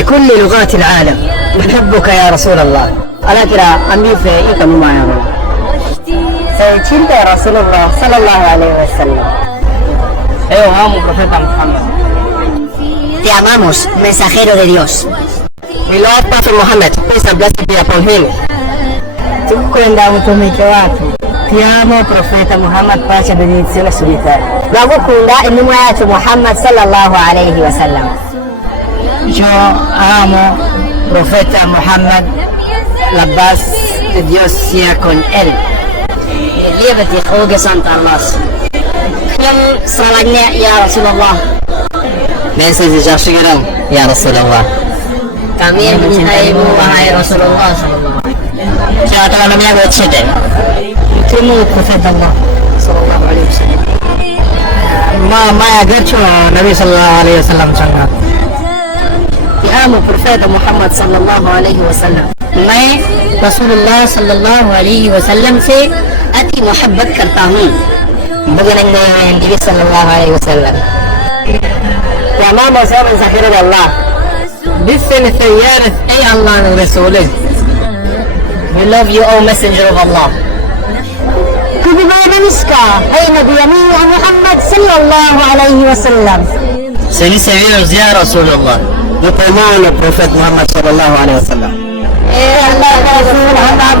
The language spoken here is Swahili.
بكل لغات العالم نحبك يا رسول الله. Ala kira ambil saya ikan lumayan. Saya cinta Rasulullah sallallahu alaihi wasallam. Amo profeta Muhammad. Te amamos, mensajero de Dios. We love Prophet Muhammad, peace and blessings be upon him. Tukwenda mtumike wake. Te amo profeta Muhammad, pace e benedizione su di te. Ndagukunda intumwa yacu Muhammad sallallahu alaihi wasallam. Yo amo profeta Muhammad, la paz de Dios sea con él. Livet i hoge sant Allah. Yang salahnya ya Rasulullah. Ben sizi çok severim ya Rasulullah. Kami mencintaimu wahai Rasulullah sallallahu alaihi wasallam. Siapa namanya gue cinta? Timu profeta Allah sallallahu alaihi wasallam. Ma agar Nabi sallallahu alaihi wasallam sangat. amo profeta Muhammad sallallahu alaihi wasallam. मैं रसूलुल्लाह सल्लल्लाहु अलैहि वसल्लम से अति मोहब्बत करता हूँ. Bukan yang Nabi sallallahu alaihi wasallam. Ya mama saya mensahir Allah. Bisin sayyarat ay Allah dan Rasulih. We love you, O Messenger of Allah. Kubibaniska ay Nabi Muhammad sallallahu alaihi wasallam. Seni seviyoruz ya Resulullah. Nutamalı Profet Muhammed sallallahu aleyhi ve sellem. Allah Resulü Muhammed